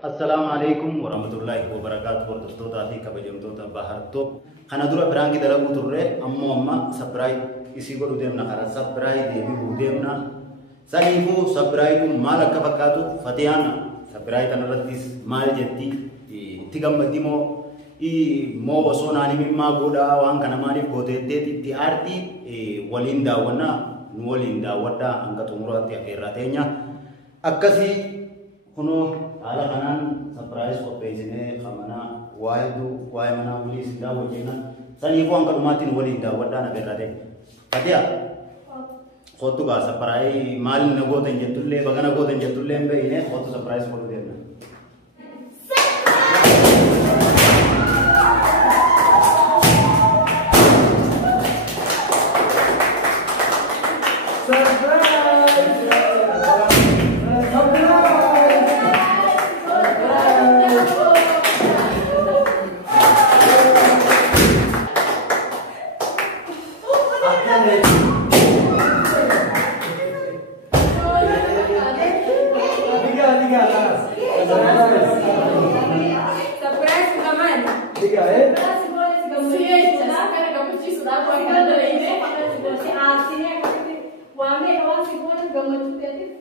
Assalamualaikum warahmatullahi wabarakatuh. Hordoftoota fi kabajamtoota bahartoo kana dura biraan gidalagu turre amma sabrai isi godhu deemna kara sabrai deebi'uu deemna saniifuu sabrai kun maal akka fakkaatu fatiyaan sabrai kanarrattis maal jetti itti gammaddi moo osoo naani mimmaa godhaa waan kana maaliif gooteetteeti itti aartii waliin daawwannaa nu waliin daawwadhaa hanga xumuraatti afeerraa teenya akkasii kuno ala kanan surprise qopheessine kamana waa'ee mana waliin si daawwacheena saniifuu hanga dhumaatiin waliin daawwadhaa afeerraa teenya fatiyaa kootu gaa surprise maal na gootan jettullee bagana gootan jettullee hin beekne kootu surprise godhu deemna.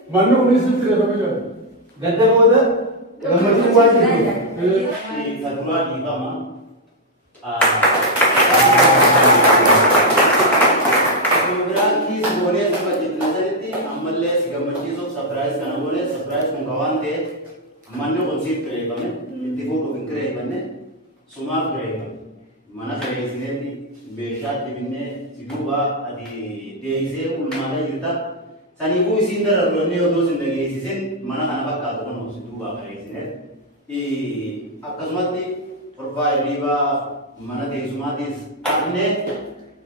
Manu ulisu tidak betul. Ganda boda, gambar itu wajib. Kedua di bawah. Berarti boleh sebagai nanti amalnya si gambar itu surprise karena boleh surprise mengkawan deh. Manu konsep kerja kami, itu bukan kerja kami, semua kerja. Mana kerja sini di besar di sini, si dua di desa ulmana juta. Sanifu isin darah dunia itu sendiri isin mana kan bakal tuh nus dua kali isin akasmati provide riba mana deh sumatis arne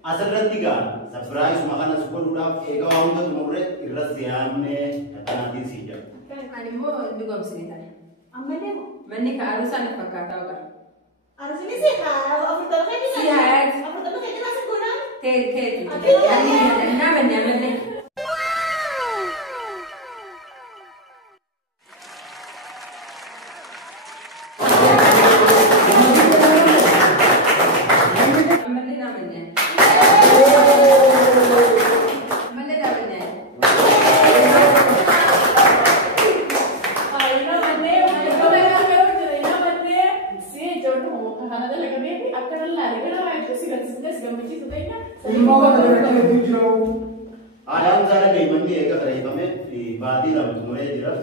asal tiga surprise makanan super udah ega orang tuh murre iras siamne tanah di sini. Kan animu juga mesti tanya. Amma deh. Mani ke arusan apa kata apa? Arus ini sih kalau pertama kan ini. Iya. Pertama kan ini langsung kurang. Teh. Ini namanya mana? Karena ada lagi Aadaan sana deemanii eega fayyadamee baadii lama tumuree jira.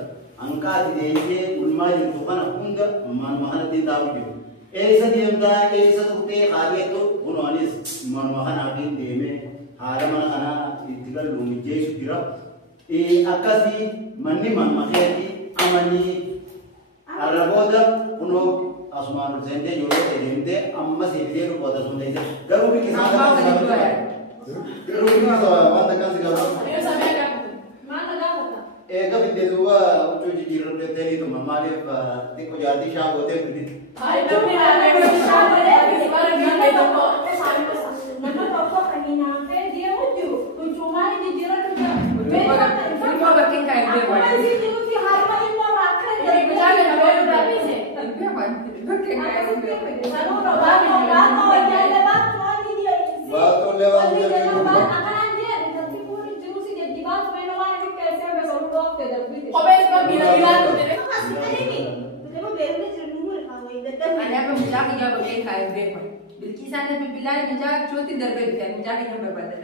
Ankaati deemtee gulmaa jirtu kana hunda manuma kanatti taa'u jiru. Eessa deemtaa eessa turtee haageetu kunoonis manuma kanaatiin deemee haala mana kanaa itti galu mijeessu jira. Akkasii manni manuma keetti amanii arraboota kunoo asumaan seentee yoo deemtee amma seentee dhufoota sun deemtee garuu biqilaa wanta kan si gaafatu. Ega bidde duba uccuji jirru deetanii tuma maaliif xiqqoo jaartii shaagotee biddi. Nama tokko kan hinaafee deemu jiru hujjumaa inni jira Bilkisan dan bilang menjaga cuti terbebas, menjaga yang berbeda.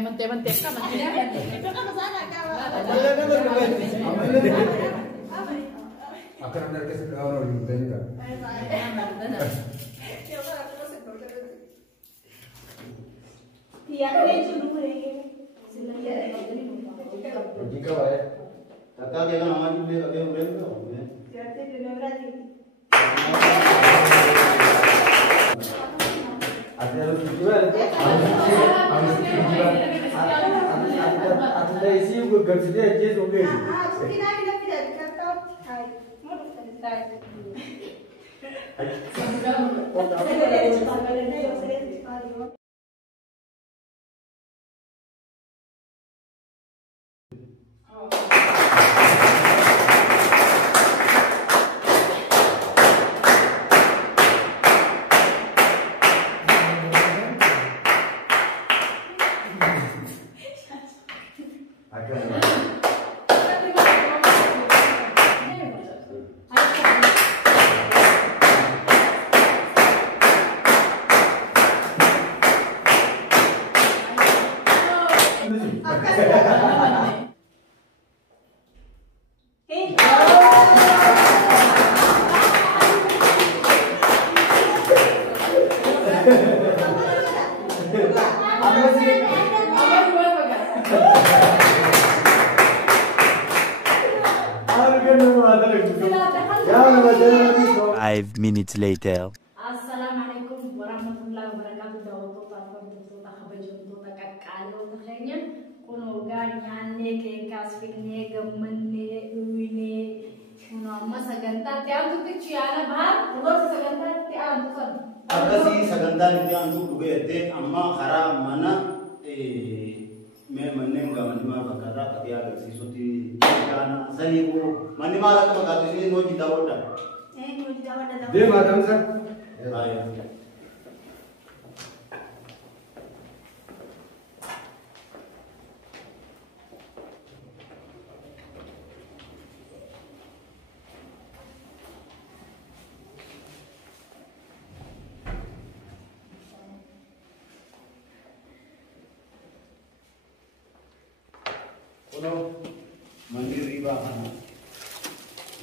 Mantek-mantek itu kan kesana akan ada kesedaran di tenda. Jika baik, kakak dia kan nama juga dia berapa? Ada tujuan, ada isi juga kerja aja juga. Five minutes later. Assalamualaikum warahmatullahi wabarakatuh. Dawatu platform tututa kabaju tututa kakalo nakanya kuno ganyanne ke kasfinne gammanne uwine kuno amma saganta tiam tu kiciana bahar ulo saganta tiam tu kan Akkasii sagantaan itti aantu dhugeette amma karaa mana mee manneen gamanni maal fakkaata akka ta'e agarsiisutti gaana sanii koo manni maal akka fakkaatu isin hojii daawwadha. Dia macam sah. Kuno mandiri bahana.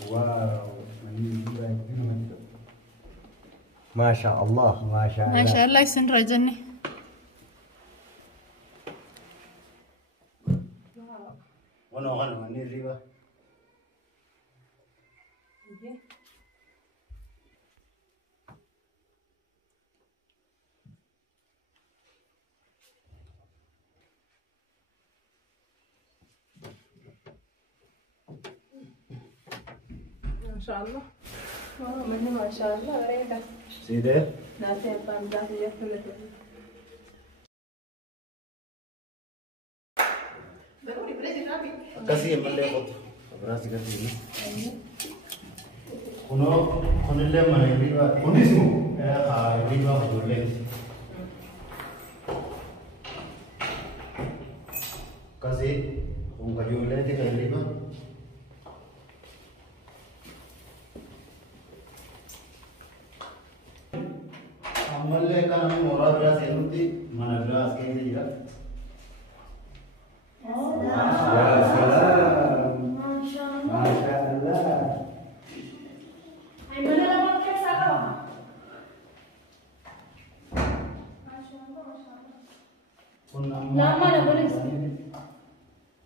Wow, mandiri bahana. Masya Allah, Masya Allah. Masya Allah, isin rajani. Kuno kan mandiri bah. Masya Allah. Mana masya Allah mereka. Side. Nasi apa nasi ya sulit. Kasih malle foto. Berarti kasih ini. Kuno le mana riba. Kunis mu. Riba boleh. Kasih unga jule ti kai riba. Amalle kan mora beras enuti mana beras kayak gitu ya. Ya salam. Masya Allah. Ay, mana naman kayo sa ako? Lama na ba rin?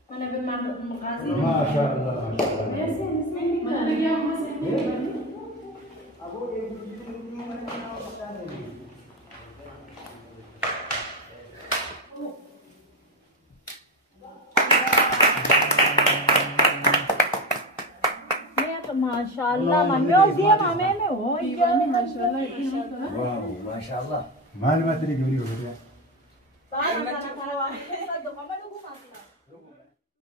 Mana ba makasih? Masya Allah. Masya Allah. Malagyan mo sa inyo. माशाल्लाह म्यूजियम हमें में हो Wow, Masya Allah. Mana materi gini begitu ya?